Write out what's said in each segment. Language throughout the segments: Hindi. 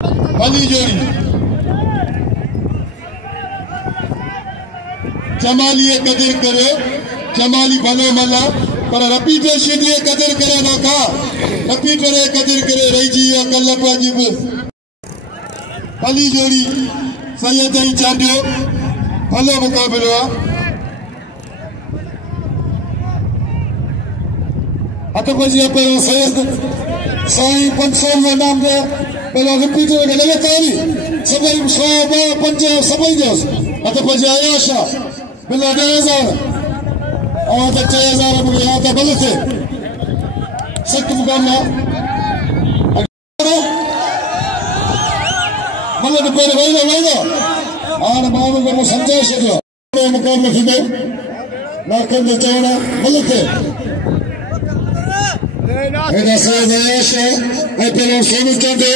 भली जोड़ी चमाली कदर करे चमाली भलो मला पर रपीटर शीदी कदर करे ना का रपीटर कदर करे रही जी कल पाजी भली जोड़ी सैयद ही चाटियो भलो मुकाबलो अत पजी पे सैयद साईं 500 नाम दे पहला रिपीटर के लगे तारी सबै 100 50 सबै दोस अत पजी आयाशा बिला 10,000 और तक 6,000 मुझे यहाँ तक बल थे सख्त मुकाबला मतलब तो पहले वही ना आने मामले को संदेश दो मुकाबला थी में नाकंद चावना बल थे इधर से नयाश है पहले सोनू चंदे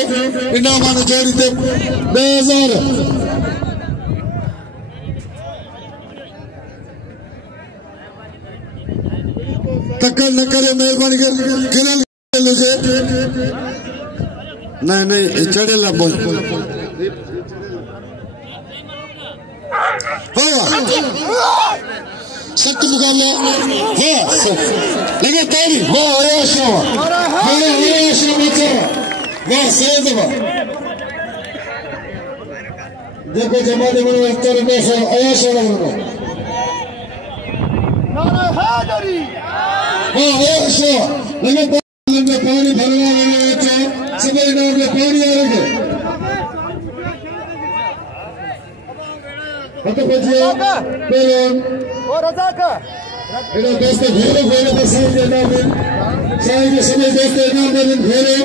इन्ना माने जोड़ी थे 10,000 तक्कर न करे मेहरबानी कर लीजिए नहीं चढ़ेला बोल सख्त मुकाबला लगे तारी देखो जमाने में अयाश लगे पानी भरवा सबै नाम में पानी आ रहे दोस्त घेरे घेरे तो साईं के नाम में साईं के सभी दोस्त नाम में घेरे